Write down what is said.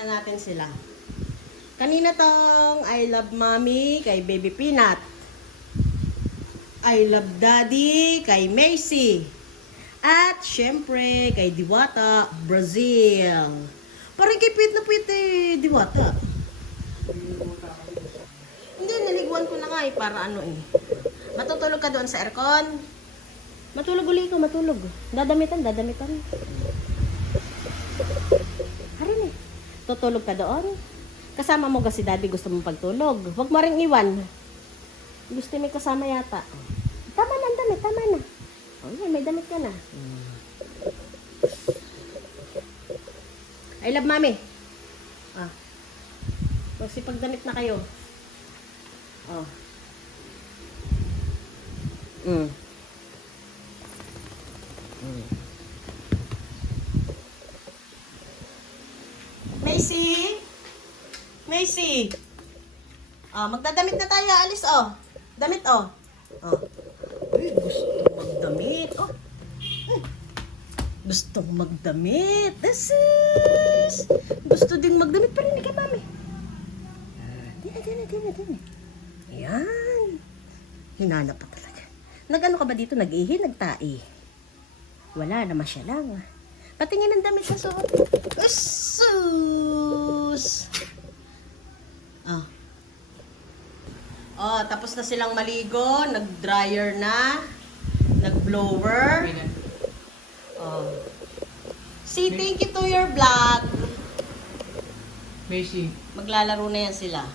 na natin sila. Kanina tong I love mommy kay baby peanut. I love daddy kay Macy. At syempre kay Diwata, Brazil. Parang kay Pit na Pit eh, Diwata. Hindi, naliguan ko na nga eh, para ano eh. Matutulog ka doon sa aircon. Matulog uli ko, matulog. Dadamitan, dadamitan. Tutulog ka doon. Kasama mo kasi daddy gusto mong pagtulog. Huwag mo rin iwan. Gusto may kasama yata. Tama na damit, tama na. Oh, yan, may damit ka na. I love mommy. Ah. Magsipagdamit na kayo. Oh. Mm. Mm. Macy? Macy? Ah, magdadamit na tayo. Alis, oh. Damit, oh. Oh. Uy, gusto magdamit. Oh. Hmm. Gusto magdamit. This is... Gusto ding magdamit. Parinig ka, mami. Dina, dina, dina, dina. Yan. Hinanap pa talaga. Nag-ano ka ba dito? Nag-ihi, nagtai? Wala naman siya lang. Patingin ng damit sa suot. Usus! Ah. Oh, tapos na silang maligo. Nag-dryer na. Nag-blower. Oh. Say thank you to your vlog. Macy, Maglalaro na yan sila.